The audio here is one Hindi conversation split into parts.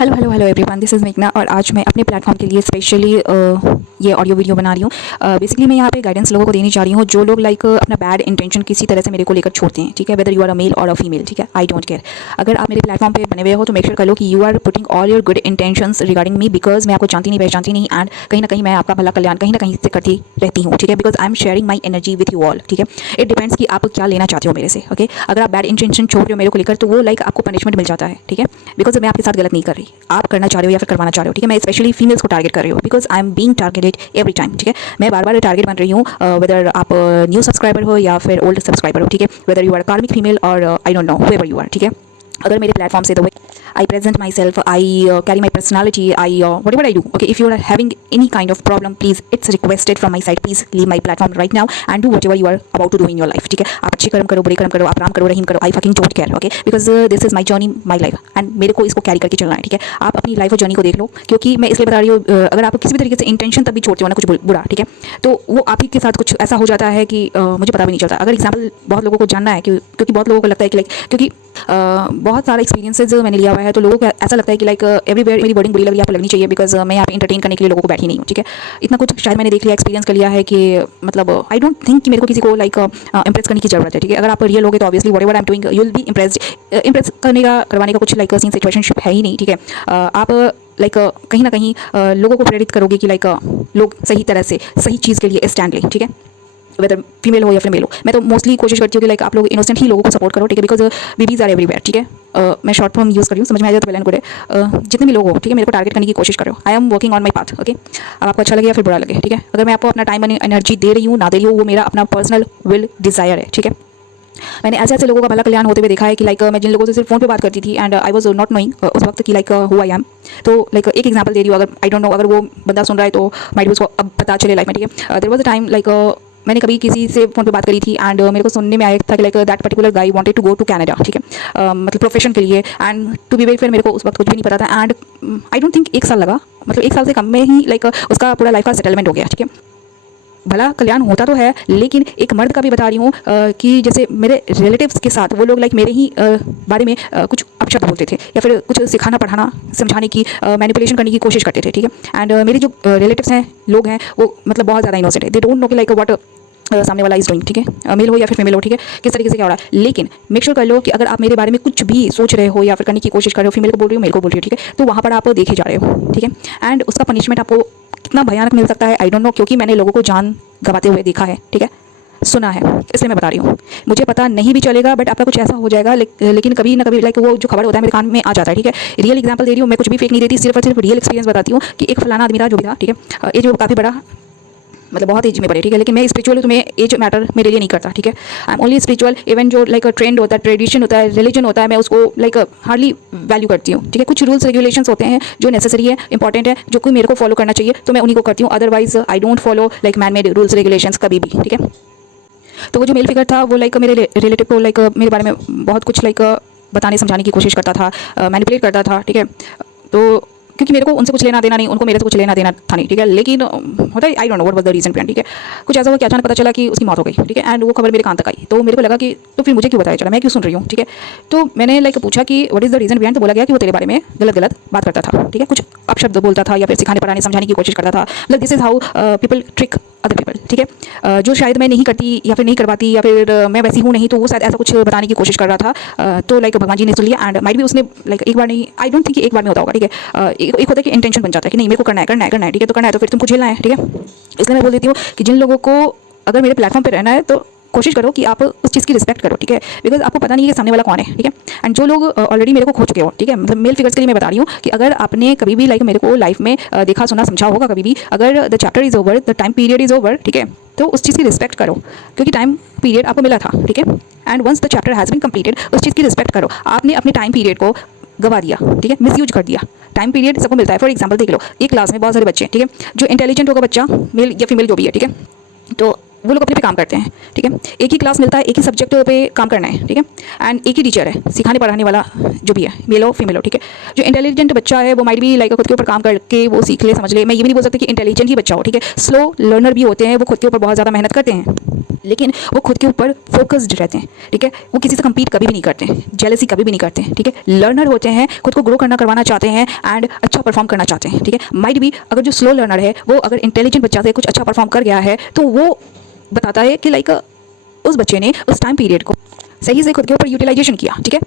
Hello hello hello everyone, this is मेघना और आज मैं अपने प्लेटफॉर्म के लिए स्पेशली ये ऑडियो वीडियो बना रही हूँ। बेसिकली मैं यहाँ पे गाइडेंस लोगों को देनी चाह रही हूँ जो लोग अपना बैड इंटेंशन किसी तरह से मेरे को लेकर छोड़ते हैं। ठीक है, whether you are a male और अ फीमेल, ठीक है, आई डोंट केयर। अगर आप मेरे प्लेटफॉर्म पे बने हुए हो तो मेक श्योर कर लो कि you are putting all your good intentions regarding me, because मैं आपको जानती नहीं, पहचानती नहीं, एंड कहीं ना कहीं मैं आपका भला कल्याण कहीं ना कहीं से करती रहती हूँ। ठीक है, because I am sharing my energy with you all. ठीक है, इट डिपेंड्स कि आप क्या लेना चाहते हो मेरे से। ओके, अगर आप बैड इंटेंशन छोड़ रहे हो मेरे को लेकर तो वो आपको पनिशमेंट मिल जाता है। ठीक है, बिकॉज मैं आपके साथ गलत नहीं कर रही, आप करना चाह रहे हो या फिर करवाना चाह रहे हो। ठीक है, मैं स्पेशली फीमेल्स को टारगेट कर रही हूँ because I am being targeted every time. ठीक है, मैं बार बार टारगेट बन रही हूँ, वेदर आप न्यू सब्सक्राइबर हो या फिर ओल्ड सब्सक्राइबर हो। ठीक है, whether you are karmic female और I don't know whoever you are. ठीक है, अगर मेरे प्लेटफॉर्म से तो I present myself, I carry my personality, whatever I do. Okay, if you are having any kind of problem, please, it's requested from my side, please leave my platform right now and do whatever you are about to do in your life. ठीक है, आप अच्छे कर्म करो, बुरे कर्म करो, आप राम करो, रहीम करो, I fucking don't care. Okay, because this is my journey, my life, and मेरे को इसको कैरी करके चलना है। ठीक है, आप अपनी लाइफ और जर्नी को देख लो, क्योंकि मैं इसलिए बता रही हूँ, अगर आप किसी भी तरीके से इंटेंशन तब भी छोड़ते हो ना कुछ बुरा, ठीक है, तो वो आप ही के साथ कुछ ऐसा हो जाता है कि मुझे पता भी नहीं चलता। अगर एग्जाम्पल बहुत लोगों को जानना है क्योंकि बहुत लोगों को लगता है कि क्योंकि बहुत सारा एक्सपीरियंसेस मैंने लिया हुआ है, तो लोगों को ऐसा लगता है कि एवरीवेयर मेरी वर्डिंग बुरी लग रही है, आपको लगनी चाहिए, बिकॉज मैं यहाँ पे इंटरटेन करने के लिए लोगों को बैठी नहीं हूँ। ठीक है, इतना कुछ शायद मैंने देख लिया, एक्सपीरियंस कर लिया है कि मतलब आई डोंट थिंक कि मेरे को किसी को इम्प्रेस करने की जरूरत है। ठीक है, अगर आप रियल होगे तो obviously whatever I am doing you will be impress करवाने का कुछ सीन सिचुएशनशिप है ही नहीं। ठीक है, आप कहीं ना कहीं लोगों को प्रेरित करोगे कि लोग सही तरह से सही चीज़ के लिए स्टैंड लें। ठीक है, वेदर फीमेल हो या फिर मेल हो। मैं तो मोस्टली कोशिश करती हूँ कि आप लोग इनोसेंट ही लोगों को सपोर्ट करो। ठीक है, बिकॉज बीबीज आर एवरीवेयर। ठीक है, मैं शॉर्ट फॉर्म यूज़ कर रही हूँ, समझ में आ जाए तो वेल एंड गुड है। जितने भी लोग हो, ठीक है, मेरे को टारगेट करने की कोशिश करो। I am working on my path. Okay, अब आपको अच्छा लगे या फिर बुरा लगे। ठीक है, अगर मैं आपको अपना टाइम एनर्जी दे रही हूँ ना दे रही हूँ, वो मेरा अपना पर्सनल विल डिज़ायर है। ठीक है, मैंने ऐसे ऐसे लोगों का भला कल्याण होते हुए देखा है कि मैं जिन लोगों से सिर्फ फोन पे बात करती थी and I was not knowing उस वक्त कि हु आई एम। तो एक एग्जांपल दे रही हूँ, अगर आई डोंट नो अगर वो बंदा सुन रहा है तो माइट भी उसको अब पता चले लाइफ में। ठीक है, देयर वाज अ टाइम मैंने कभी किसी से फोन पे बात करी थी एंड मेरे को सुनने में आया था कि that particular guy wanted to go to Canada. ठीक है, मतलब प्रोफेशन के लिए, and to be very fair मेरे को उस वक्त कुछ भी नहीं पता था एंड आई डोंट थिंक 1 साल लगा, मतलब 1 साल से कम में ही उसका पूरा लाइफ का सेटलमेंट हो गया। ठीक है, भला कल्याण होता तो है, लेकिन एक मर्द का भी बता रही हूँ कि जैसे मेरे रिलेटिव्स के साथ वो लोग मेरे ही बारे में कुछ अपशब्द बोलते थे या फिर कुछ सिखाना पढ़ाना समझाने की मैनिपुलेशन करने की कोशिश करते थे। ठीक है, एंड मेरे जो रिलेटिव्स हैं, लोग हैं, वो मतलब बहुत ज़्यादा इनोसेंट है, दे डोंट नो कि व्हाट सामने वाला इज डूइंग। ठीक है, मेल हो या फिर फीमेल हो, ठीक है, किस तरीके से क्या हो रहा है। लेकिन मेक श्योर कर लो कि अगर आप मेरे बारे में कुछ भी सोच रहे हो या फिर करने की कोशिश कर रहे हो, फीमेल को बोल रही हो, मेल को बोल रही हो, ठीक है, तो वहाँ पर आप देखे जा रहे हो। ठीक है, एंड उसका पनिशमेंट आपको कितना भयानक मिल सकता है आई डोंट नो, क्योंकि मैंने लोगों को जान गंवाते हुए देखा है। ठीक है, सुना है, इसलिए मैं बता रही हूँ। मुझे पता नहीं भी चलेगा बट आपका कुछ ऐसा हो जाएगा, लेकिन कभी ना कभी वो जो खबर होता है मेरे कान में आ जाता है। ठीक है, रियल एग्जांपल दे रही हूँ, मैं कुछ भी फेक नहीं देती, सिर्फ और सिर्फ रियल एक्सपीरियंस बताती हूँ कि एक फलाना आदमी था जो भी था। ठीक है, एज काफ़ी बड़ा, मतलब बहुत एज में पड़े। ठीक है, लेकिन मैं स्पिरिचुअल हूँ तो मैं एज मैटर मेरे लिए नहीं करता। ठीक है, I am only spiritual. Even जो ट्रेंड होता है, ट्रेडिशन होता है, रिलीजन होता है, मैं उसको हार्डली वैल्यू करती हूँ। ठीक है, कुछ रूल्स रेगुलेशंस होते हैं जो नेसेसरी है, इंपॉर्टेंट है, जो कोई मेरे को फॉलो करना चाहिए तो मैं उन्हीं को करती हूँ, otherwise I don't follow man made rules regulations कभी भी। ठीक है, तो वो जो मेल फिगर था वो मेरे रिलेटिव को मेरे बारे में बहुत कुछ बताने समझाने की कोशिश करता था, मैनिपुलेट करता था। ठीक है, तो क्योंकि मेरे को उनसे कुछ लेना देना नहीं, उनको मेरे से कुछ लेना देना था नहीं। ठीक है, लेकिन होता है, I don't know what was the reason behind. ठीक है, कुछ ऐसा हुआ कि अचानक पता चला कि उसकी मौत हो गई। ठीक है, एंड वो खबर मेरे कान तक आई, तो मेरे को लगा कि तो फिर मुझे क्यों बताया चला, मैं क्यों सुन रही हूँ। ठीक है, तो मैंने पूछा कि what is the reason behind, तो बोला गया कि वो तेरे बारे में गलत बात करता था। ठीक है, कुछ अपशब्द बोलता था या फिर सिखाने पढ़ाने समझाने की कोशिश करता था। This is how people trick other people. ठीक है, जो शायद मैं नहीं करती या फिर नहीं करवाती या फिर मैं वैसी हूँ नहीं, तो वो शायद ऐसा कुछ बताने की कोशिश कर रहा था। तो भगवान जी ने सुन लिया एंड माइट भी उसने एक बार नहीं, आई डोंट थिंक एक बार में होता होगा। ठीक है, एक होता है कि इंटेंशन बन जाता है कि नहीं मेरे को करना है। ठीक है, तो करना है तो फिर तुमको झेलना है। ठीक है, इसलिए मैं बोल देती हूँ कि जिन लोगों को अगर मेरे प्लेटफॉर्म पे रहना है तो कोशिश करो कि आप उस चीज़ की रिस्पेक्ट करो। ठीक है, बिकॉज आपको पता नहीं है कि सामने वाला कौन है। ठीक है, एंड जो लोग ऑलरेडी मेरे को खो चुके हो, ठीक है, मतलब मेल फिगर्स के लिए मैं बता रही हूँ कि अगर आपने कभी भी मेरे को लाइफ में देखा सुना समझा होगा कभी भी, अगर the chapter is over, the time period is over, ठीक है, तो उस चीज़ की रिस्पेक्ट करो, क्योंकि टाइम पीरियड आपको मिला था। ठीक है, and once the chapter has been completed, उस चीज़ की रिस्पेक्ट करो। आपने अपने टाइम पीरियड को गवा दिया। ठीक है, मिसयूज कर दिया। टाइम पीरियड सबको मिलता है। फॉर एग्जांपल देख लो, एक क्लास में बहुत सारे बच्चे हैं, ठीक है, जो इंटेलिजेंट होगा बच्चा, मेल या फीमेल जो भी है, ठीक है, तो वो लोग अपने पे काम करते हैं, ठीक है। एक ही क्लास मिलता है, एक ही सब्जेक्ट पे काम करना है, ठीक है। एंड एक ही टीचर है सिखाने पढ़ाने वाला, जो भी है, मेल हो फीमेल हो, ठीक है। जो इंटेलिजेंट बच्चा है वो माइट भी लाइक खुद के ऊपर काम करके वो सीख ले, समझ ले। मैं ये भी नहीं बोल सकती कि इंटेलिजेंट ही बच्चा हो, ठीक है। स्लो लर्नर भी होते हैं, वो खुद के ऊपर बहुत ज़्यादा मेहनत करते हैं, लेकिन वो खुद के ऊपर फोकस्ड रहते हैं, ठीक है। वो किसी से compete कभी भी नहीं करते हैं, जेलसी कभी भी नहीं करते हैं, ठीक है। लर्नर होते हैं, खुद को ग्रो करवाना चाहते हैं एंड अच्छा परफॉर्म करना चाहते हैं, ठीक है। माइट भी अगर जो स्लो लर्नर है वो अगर इंटेलिजेंट बच्चा से कुछ अच्छा परफॉर्म कर गया है तो वो बताता है कि लाइक उस बच्चे ने उस टाइम पीरियड को सही से खुद के ऊपर यूटिलाइजेशन किया, ठीक है।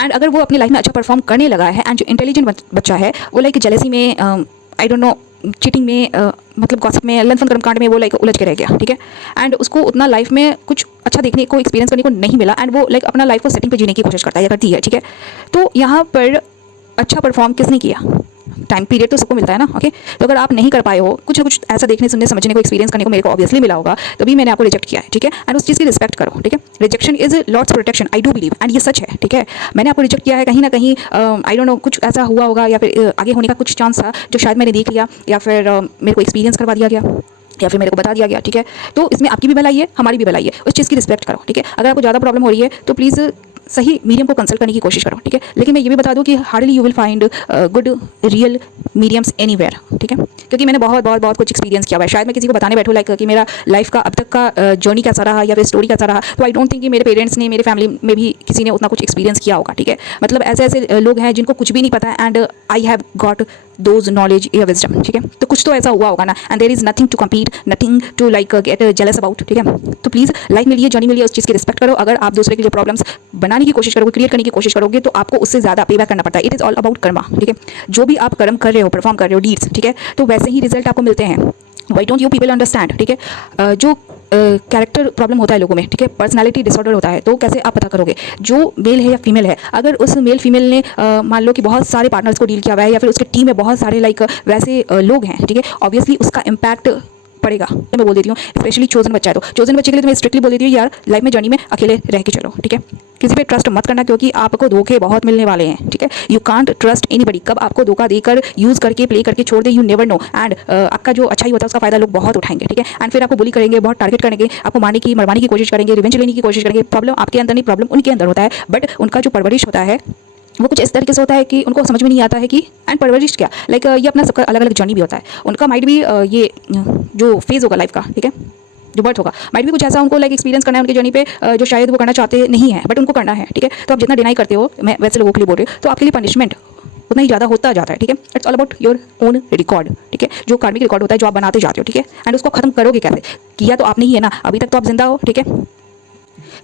एंड अगर वो अपनी लाइफ में अच्छा परफॉर्म करने लगा है एंड जो इंटेलिजेंट बच्चा है वो लाइक जेलसी में, आई डोंट नो, चीटिंग में, मतलब गॉसिप में, लंफन कर्मकांड में वो लाइक उलझ के रह गया, ठीक है। एंड उसको उतना लाइफ में कुछ अच्छा देखने को, एक्सपीरियंस करने को नहीं मिला एंड वो लाइक अपना लाइफ को सेटिंग पे जीने की कोशिश करता है या करती है, ठीक है। तो यहाँ पर अच्छा परफॉर्म किसने किया? टाइम पीरियड तो सबको मिलता है ना, ओके। तो अगर आप नहीं कर पाए हो, कुछ ना कुछ ऐसा देखने, सुनने, समझने को, एक्सपीरियंस करने को मेरे को ऑब्वियसली मिला होगा, तभी मैंने आपको रिजेक्ट किया है, ठीक है। एंड उस चीज़ की रिस्पेक्ट करो, ठीक है। Rejection is lord's protection, I do believe, and ये सच है, ठीक है। मैंने आपको रिजेक्ट किया है कहीं ना कहीं, आई डोंट नो, कुछ ऐसा हुआ होगा या फिर आगे होने का कुछ चांस था जो शायद मैंने देख लिया, या फिर मेरे को एक्सपीरियंस करवा दिया गया, या फिर मेरे को बता दिया गया, ठीक है। तो इसमें आपकी भी भलाई है, हमारी भी भलाई है, उस चीज़ की रिस्पेक्ट करो, ठीक है। अगर आपको ज़्यादा प्रॉब्लम हो रही है तो प्लीज़ सही मीडियम को कंसल्ट करने की कोशिश करो, ठीक है। लेकिन मैं ये भी बता दूं कि hardly you will find good real mediums anywhere, ठीक है। क्योंकि मैंने बहुत बहुत बहुत कुछ एक्सपीरियंस किया हुआ है। शायद मैं किसी को बताने बैठूँ लाइक कि मेरा लाइफ का अब तक का जर्नी कैसा रहा या फिर स्टोरी कैसा रहा, तो आई डोंट थिंक कि मेरे पेरेंट्स ने, मेरे फैमिली में भी किसी ने उतना कुछ एक्सपीरियंस किया होगा, ठीक है। मतलब ऐसे ऐसे लोग हैं जिनको कुछ भी नहीं पता and I have got those knowledge या विजडम, ठीक है। तो कुछ तो ऐसा हुआ होगा ना, and there is nothing to compete, nothing to like get jealous about, ठीक है। तो प्लीज़ लाइफ में लिए, जर्नी में लिए, उस चीज़ की रिस्पेक्ट करो। अगर आप दूसरे के लिए प्रॉब्लम्स बनाने की कोशिश करोगे, क्रिएट करने की कोशिश करोगे, तो आपको उससे ज़्यादा पे बैक करना पड़ता है। It is all about Karma, ठीक है। जो भी आप कर्म कर रहे हो, परफॉर्म कर रहे हो, डीड्स, ठीक है, तो वैसे ही रिजल्ट आपको मिलते हैं। Why don't you people understand, ठीक है। जो कैरेक्टर प्रॉब्लम होता है लोगों में, ठीक है, पर्सनालिटी डिसऑर्डर होता है, तो कैसे आप पता करोगे जो मेल है या फीमेल है? अगर उस मेल फीमेल ने मान लो कि बहुत सारे पार्टनर्स को डील किया हुआ है या फिर उसके टीम में बहुत सारे लाइक वैसे लोग हैं, ठीक है, ऑब्वियसली उसका इम्पैक्ट पड़ेगा। तो मैं बोल देती हूँ, स्पेशली चोजन बच्चा है तो चोजन बच्चे के लिए तो मैं स्ट्रिक्टली बोल देती हूँ यार, लाइफ में जर्नी में अकेले रह के चलो, ठीक है। किसी पे ट्रस्ट मत करना, क्योंकि आपको धोखे बहुत मिलने वाले हैं, ठीक है। यू कांट ट्रस्ट एनीबडी, कब आपको धोखा देकर, यूज़ करके, प्ले करके छोड़ दे, यू नेवर नो। एंड आपका जो अच्छा ही होता है उसका फायदा लोग बहुत उठाएंगे, ठीक है। एंड फिर आपको बुली करेंगे, बहुत टारगेट करेंगे, आपको मारने की, मरवाने की कोशिश करेंगे, रिवेंज लेने की कोशिश करेंगे। प्रॉब्लम आपके अंदर नहीं, प्रॉब्लम उनके अंदर होता है। बट उनका जो परवरिश होता है वो कुछ इस तरीके से होता है कि उनको समझ में नहीं आता है कि एंड परवरिश क्या, लाइक ये अपना सबका अलग अलग जर्नी भी होता है। उनका माइट भी ये जो फेज़ होगा लाइफ का, ठीक है, जो बर्थ होगा, माइट भी कुछ ऐसा उनको लाइक एक्सपीरियंस करना है उनकी जर्नी पे, जो शायद वो करना चाहते नहीं है, बट उनको करना है, ठीक है। तो आप जितना डिनाई करते हो, मैं वैसे लोगों के लिए बोल रही हूँ, तो आपके लिए पनिशमेंट उतना ही ज़्यादा होता जाता है, ठीक है। It's all about your own record, ठीक है। जो कार्मिक रिकॉर्ड होता है जो आप बनाते जाते हो, ठीक है। एंड उसको खत्म करोगे कैसे? किया तो आपने ही है ना, अभी तक तो आप जिंदा हो, ठीक है।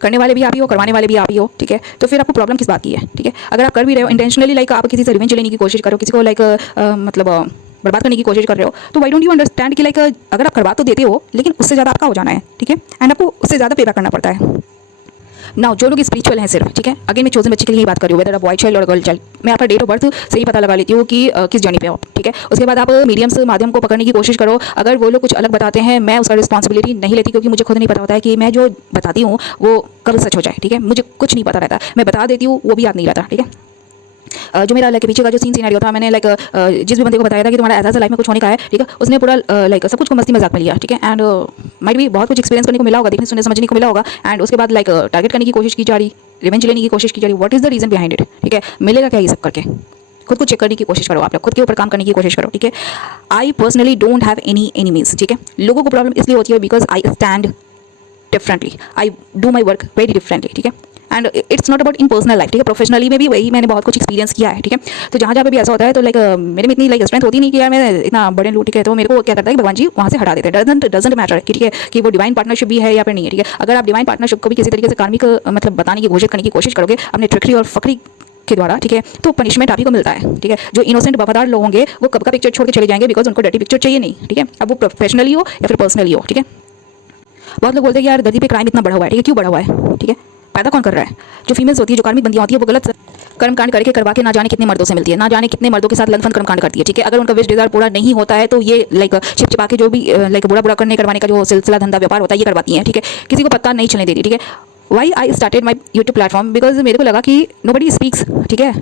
करने वाले भी आप ही हो, करवाने वाले भी आप ही हो, ठीक है। तो फिर आपको प्रॉब्लम किस बात की है, ठीक है। अगर आप कर भी रहे हो इंटेंशनली, लाइक आप किसी से रिवेंज लेने की कोशिश करो, किसी को लाइक मतलब बर्बाद करने की कोशिश कर रहे हो, तो वाई डोंट यू अंडरस्टैंड कि लाइक अगर आप करवा तो देते हो, लेकिन उससे ज़्यादा आपका हो जाना है, ठीक है। एंड आपको उससे ज़्यादा पे बैक करना पड़ता है। नाउ जो लोग स्पिरिचुअल हैं सिर्फ, ठीक है, अगेन मैं चोजन बच्चे के लिए ही बात कर रही हूँ, वेदर बॉय चाइल्ड और गर्ल चाइल्ड, मैं आपका डेट ऑफ बर्थ से ही पता लगा लेती हूँ कि किस जर्नी पे हो, ठीक है। उसके बाद आप मीडियम्स माध्यम को पकड़ने की कोशिश करो। अगर वो लोग कुछ अलग बताते हैं, मैं उसका रिस्पॉन्सिबिलिटी नहीं लेती, क्योंकि मुझे खुद नहीं पता होता है कि मैं जो बताती हूँ वो कब सच हो जाए, ठीक है। मुझे कुछ नहीं पता रहता, मैं बता देती हूँ, वो भी याद नहीं रहता, ठीक है। जो मेरा लाइक पीछे का जो सीनारियो था, मैंने लाइक जिस भी बंदे को बताया था कि तुम्हारा ऐसा लाइफ में कुछ होने का है, ठीक है, उसने पूरा लाइक सब कुछ को मस्ती मजाक में लिया, ठीक है। एंड माइट भी बहुत कुछ एक्सपीरियंस करने को मिला होगा, देखने सुनने समझने को मिला होगा। एंड उसके बाद लाइक टारगेट करने की कोशिश की जा रही, रिवेंज लेने की कोशिश की जा रही। What is the reason behind it, ठीक है। मिलेगा क्या ये सब करके? खुद को चेक करने की कोशिश करो, आप लोग खुद के ऊपर काम करने की कोशिश करो, ठीक है। I personally don't have any enemies, ठीक है। लोगों को प्रॉब्लम इसलिए होती है because I stand differently, I do my work very differently, ठीक है। And it's not about in personal life, ठीक है। प्रोफेशनली में भी वही मैंने बहुत कुछ एक्सपीरियंस किया है, ठीक है। तो जहाँ पे भी ऐसा होता है तो लाइक मेरे में इतनी लाइक स्ट्रेंथ होती नहीं कि यार मैं इतना बड़े लूँ, ठीक है। तो मेरे को क्या करता है कि भगवान जी वहाँ से हटा देते हैं। डजंट मैटर, ठीक है, कि वो डिवाइन पार्टनरशिप भी है या फिर नहीं है, ठीक है। अगर आप डिवाइन पार्टनरशिप को भी किसी तरीके से कार्मिक मतलब बताने की, घोषित करने की कोशिश करोगे अपने ट्रिकरी और फकरी के द्वारा, ठीक है, तो पनिशमेंट आप ही को मिलता है, ठीक है। जो इनोसेंट वफादार लोग होंगे वो कब का पिक्चर छोड़ के चले जाएंगे, बिकॉज उनको डर्टी पिक्चर चाहिए नहीं, ठीक है। अब वो प्रोफेशनली हो या फिर पर्सनली हो, ठीक है। बहुत लोग बोलते हैं कि यार धरती पे क्राइम इतना बढ़ा हुआ है, ठीक है। क्यों बढ़ा हुआ है, ठीक है? पैदा कौन कर रहा है? जो फीमेल्स होती है, जो कार्मिक बंदियाँ होती है, वो गलत कर्मकांड करके करवा के ना जाने कितने मर्दों से मिलती है, ना जाने कितने मर्दों के साथ लंफन कर्मकांड करती है, ठीक है। अगर उनका विश डिजायर पूरा नहीं होता है तो ये लाइक छिप छिपा के जो भी लाइक बुरा बुरा करने करवाने का जो सिलसिला धंधा व्यापार होता है ये करवाती हैं, ठीक है। किसी को पता नहीं चलने देती, ठीक है। Why I started my YouTube platform, because मेरे को लगा कि नोबडी स्पीक्स, ठीक है,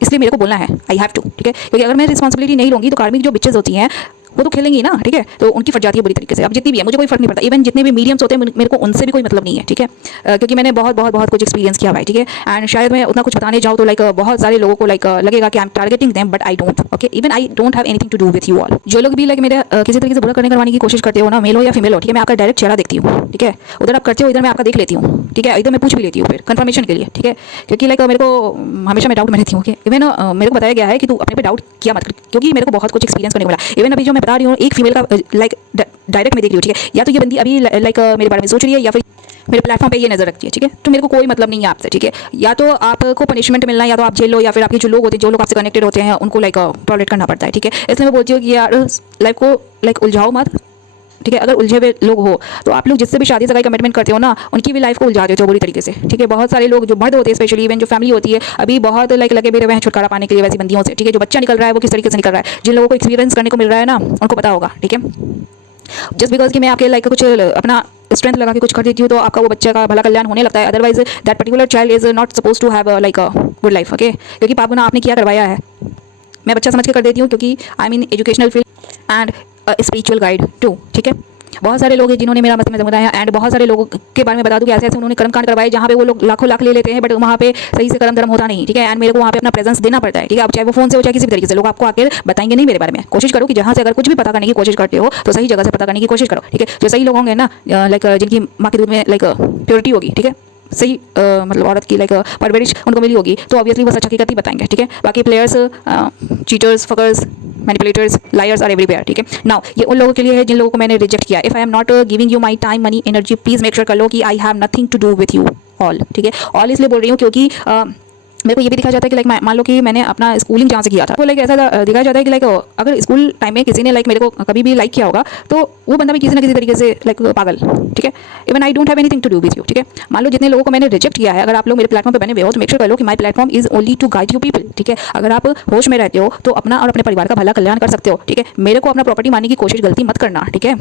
इसलिए मेरे को बोलना है, आई हैव टू, ठीक है। क्योंकि अगर मैं रिस्पॉन्सिबिलिटी नहीं लूँगी तो कार्मिक जो बिचेस होती हैं वो तो खेलेंगी ना, ठीक है, तो उनकी फट जाती है बुरी तरीके से। अब जितनी भी है मुझे कोई फर्क नहीं पड़ता, इवन जितने भी मीडियम्स होते हैं मेरे को उनसे भी कोई मतलब नहीं है, ठीक है, क्योंकि मैंने बहुत बहुत बहुत कुछ एक्सपीरियंस किया भाई, ठीक है। एंड शायद मैं उतना कुछ बताने जाऊँ तो लाइक बहुत सारे लोगों को लाइक लगेगा कि I am targeting them, but I don't, okay, even I don't have anything to do with you all. जो लोग भी लाइक मेरे किसी तरीके से बुरा करने करवाने की कोशिश करते हो ना, मेल हो या फीमेल हो, ठीक है, मैं आपका डायरेक्ट चेहरा देखती हूँ, ठीक है, उधर आप करते हो, इधर मैं आपका देख लेती हूँ, ठीक है, इधर मैं पूछ भी लेती हूँ फिर कंफर्मेशन के लिए, ठीक है, क्योंकि लाइक मेरे को हमेशा मैं डाउट में रहती हूँ कि इवन मेरे को बताया गया है कि तू अपने पे डाउट किया मत कर, क्योंकि मेरे को बहुत कुछ एक्सपीरियंस करने को मिला। इवन अभी जो मैं बता रही हूँ एक फीमेल का लाइक डायरेक्ट में देख रही हूँ, ठीक है, या तो ये बंदी अभी लाइक मेरे बारे में सोच रही है या फिर मेरे प्लेटफॉर्म पे ये नजर रखती है, ठीक है, तो मेरे को कोई मतलब नहीं है आपसे, ठीक है, या तो आपको पनिशमेंट मिलना है या तो आप जेल लो, या फिर आपके जो लोग होते हैं जो लोग आपसे कनेक्टेड होते हैं उनको लाइक टॉलरेट करना पड़ता है, ठीक है। इसलिए मैं बोलती हूँ कि यार लाइफ को लाइक उलझाओ मत, ठीक है। अगर उलझे हुए लोग हो तो आप लोग जिससे भी शादी सगाई कमिटमेंट करते हो ना, उनकी भी लाइफ को उलझा देते हो बुरी तरीके से, ठीक है। बहुत सारे लोग जो मर्द होते हैं स्पेशली, इवन जो फैमिली होती है, अभी बहुत लाइक लगे भी रहे हैं छुटकारा पाने के लिए वैसी बंदियों से, ठीक है। जो बच्चा निकल रहा है वो किस तरीके से निकल रहा है, जिन लोगों को एक्सपीरियंस करने को मिल रहा है ना उनको पता होगा, ठीक है। जस्ट बिकॉज कि मैं आपके लाइक कुछ अपना स्ट्रेंथ लगा के कुछ कर देती हूँ तो आपका वो बच्चे का भला कल्याण होने लगता है, otherwise that particular child is not suppose to have like a good life, okay. क्योंकि पाप गुना आपने किया करवाया है, मैं बच्चा समझ के कर देती हूँ, क्योंकि I mean educational field and spiritual guide too, ठीक है। बहुत सारे लोग हैं जिन्होंने मेरा मसला बताया, एंड बहुत सारे लोगों के बारे में बता दूं कि ऐसे ऐसे उन्होंने कर्म कांड करवाए जहाँ पे वो लोग लाखों लाख ले लेते हैं, बट वहाँ पे सही से कर्म धर्म होता नहीं, ठीक है। एंड मेरे को वहाँ पे अपना प्रेजेंस देना पड़ता है, ठीक है। अब चाहे वो फोन से हो चाहे किसी भी तरीके से, लोग आपको आके बताएंगे नहीं मेरे बारे में। कोशिश करो कि जहाँ से अगर कुछ भी पता करने की कोशिश करते हो तो सही जगह से पता करने की कोशिश करो, ठीक है। जो सही लोग होंगे ना, लाइक जिनकी माँ के दूध में लाइक प्योरिटी होगी, ठीक है, सही मतलब औरत की लाइक परवरिश उनको मिली होगी, तो ऑब्वियसली वो सच हकीकत ही बताएंगे, ठीक है। बाकी players, cheaters, fuckers, manipulators, liars are everywhere, ठीक है। नाउ ये उन लोगों के लिए है जिन लोगों को मैंने रिजेक्ट किया। If I am not giving you my time, money, energy, please make sure कर लो कि I have nothing to do with you all, ठीक है। ऑल इसलिए बोल रही हूँ क्योंकि मेरे को ये भी दिखा जाता है कि लाइक मान लो कि मैंने अपना स्कूलिंग जहाँ से किया था, तो लाइक ऐसा दिखाया जाता है कि लाइक अगर स्कूल टाइम में किसी ने लाइक मेरे को कभी भी लाइक किया होगा तो वो बंदा भी किसी ना किसी तरीके से लाइक पागल, ठीक है। Even I don't have anything to do with you, ठीक है। मान लो जितने लोगों को मैंने रिजेक्ट किया है, अगर आप लोग मेरे प्लेटफॉर्म पे बने हुए हो तो मेक श्योर कर लो कि my platform is only to guide you people, ठीक है। अगर आप होश में रहते हो तो अपना और अपने परिवार का भला कल्याण कर सकते हो, ठीक है। मेरे को अपना प्रॉपर्टी मानने की कोशिश गलती मत करना, ठीक है।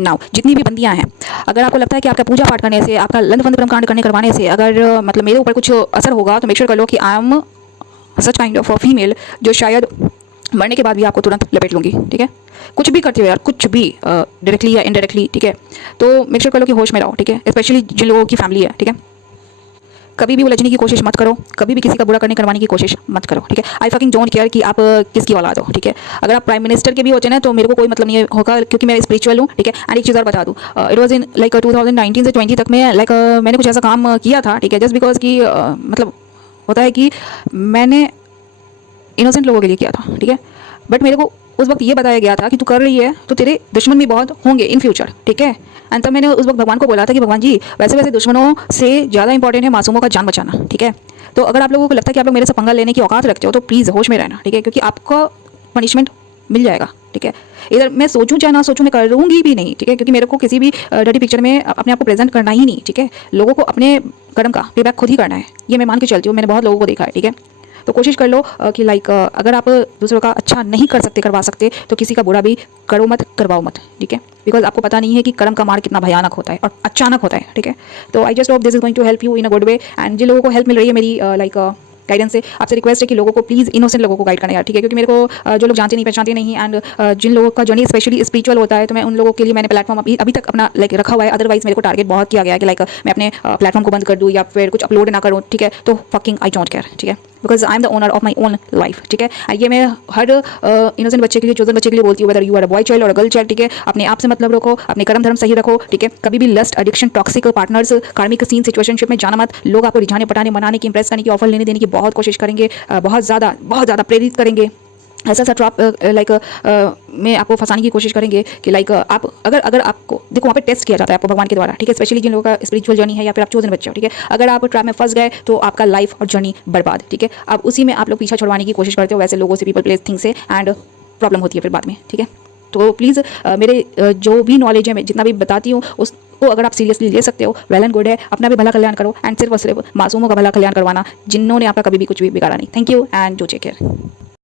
नाउ जितनी भी बंदियां हैं, अगर आपको लगता है कि आपका पूजा पाठ करने से, आपका लंद फंद कर्म कांड करवाने से अगर मतलब मेरे ऊपर कुछ असर होगा, तो मेक श्योर कर लो कि I am such kind of a female जो शायद मरने के बाद भी आपको तुरंत लपेट लूँगी, ठीक है। कुछ भी करते हो यार, कुछ भी डायरेक्टली या इनडायरेक्टली, ठीक है। तो मेक श्योर कर लो कि होश में रहो, ठीक है। स्पेशली जिन लोगों की फैमिली है, ठीक है। कभी भी उलझने की कोशिश मत करो, कभी भी किसी का बुरा करवाने की कोशिश मत करो, ठीक है। आई फकिंग डोंट केयर कि आप किसकी औलाद हो, ठीक है। अगर आप प्राइम मिनिस्टर के भी होते हैं ना तो मेरे को कोई मतलब नहीं होगा, क्योंकि मैं स्पिरिचुअल हूँ, ठीक है। एंड एक चीज़ और बता दूँ, इट वॉज इन लाइक 2019 से 20 तक में लाइक मैंने कुछ ऐसा काम किया था, ठीक है, जस्ट बिकॉज कि मतलब होता है कि मैंने इनोसेंट लोगों के लिए किया था, ठीक है। बट मेरे को उस वक्त ये बताया गया था कि तू कर रही है तो तेरे दुश्मन भी बहुत होंगे इन फ्यूचर, ठीक है। एंड तब मैंने उस वक्त भगवान को बोला था कि भगवान जी वैसे वैसे दुश्मनों से ज़्यादा इंपॉर्टेंट है मासूमों का जान बचाना, ठीक है। तो अगर आप लोगों को लगता है कि आप लोग मेरे से पंगा लेने की औकात रखते हो तो प्लीज़ होश में रहना, ठीक है, क्योंकि आपको पनिशमेंट मिल जाएगा, ठीक है। इधर मैं सोचूं चाहे ना सोचूं, मैं करूँगी भी नहीं, ठीक है, क्योंकि मेरे को किसी भी डर्टी पिक्चर में अपने आप को प्रेजेंट करना ही नहीं, ठीक है। लोगों को अपने कर्म का पेबैक खुद ही करना है, ये मैं मान के चलती हूँ। मैंने बहुत लोगों को देखा है, ठीक है। तो कोशिश कर लो कि लाइक अगर आप दूसरों का अच्छा नहीं करवा सकते तो किसी का बुरा भी करो मत, करवाओ मत, ठीक है। बिकॉज आपको पता नहीं है कि कर्म का मार कितना भयानक होता है और अचानक होता है, ठीक है। तो I just hope this is going to help you in a good way. And जिन लोगों को हेल्प मिल रही है मेरी लाइक गाइडेंस से, आपसे रिक्वेस्ट है कि लोगों को प्लीज़ इनोसेंट लोगों को गाइड करना यार, ठीक है। क्योंकि मेरे को जो लोग जानते नहीं पहचानते नहीं, एंड जिन लोगों का जर्नी स्पेशली स्पिरिचुअल होता है, तो मैं उन लोगों के लिए मैंने प्लेटफॉर्म अभी तक अपना लाइक रखा हुआ है। अदरवाइज मेरे को टारगेट बहुत किया गया है कि लाइक मैं अपने प्लेटफॉर्म को बंद कर दूँ या फिर कुछ अपलोड ना करूँ, ठीक है। तो फकिंग आई डोंट केयर, ठीक है, because I am the owner of my own life, ठीक है। ये मैं हर इनोसेंट बच्चे के लिए, चोजन बच्चे के लिए बोलती हूँ, whether you are a boy child और अ गर्ल चाइल्ड, ठीक है। अपने आप से मतलब रखो, अपने कर्म धर्म सही रखो, ठीक है। कभी भी लस्ट, एडिक्शन, टॉक्सिक पार्टनर्स, कार्मिक सीन, सिचुएशनशिप में जाना मत। लोग आपको रिझाने, पटाने, मनाने की, इंप्रेस करने की, ऑफर लेने देने की बहुत कोशिश करेंगे, बहुत ज़्यादा प्रेरित करेंगे, ऐसा ट्रैप लाइक में आपको फंसाने की कोशिश करेंगे कि लाइक आप अगर आपको देखो वहाँ पे टेस्ट किया जाता है आपको भगवान के द्वारा, ठीक है। स्पेशली जिन लोगों का स्पिरिचुअल जर्नी है या फिर आप चोजन बच्चे हो, ठीक है। अगर आप ट्रैप में फंस गए तो आपका लाइफ और जर्नी बर्बाद, ठीक है। अब उसी में आप लोग पीछा छुड़वाने की कोशिश करते हो वैसे लोगों से, पीपल, प्लेस, थिंग से, एंड प्रॉब्लम होती है फिर बाद में, ठीक है। तो प्लीज़ मेरे जो भी नॉलेज है, मैं जितना भी बताती हूँ उसको अगर आप सीरियसली ले सकते हो, वेल एंड गुड है। अपना भी भला कल्याण करो, एंड सिर्फ और सिर्फ मासूमों का भला कल्याण करवाना जिन्होंने आपका कभी भी कुछ भी बिगाड़ा नहीं। Thank you and do take care.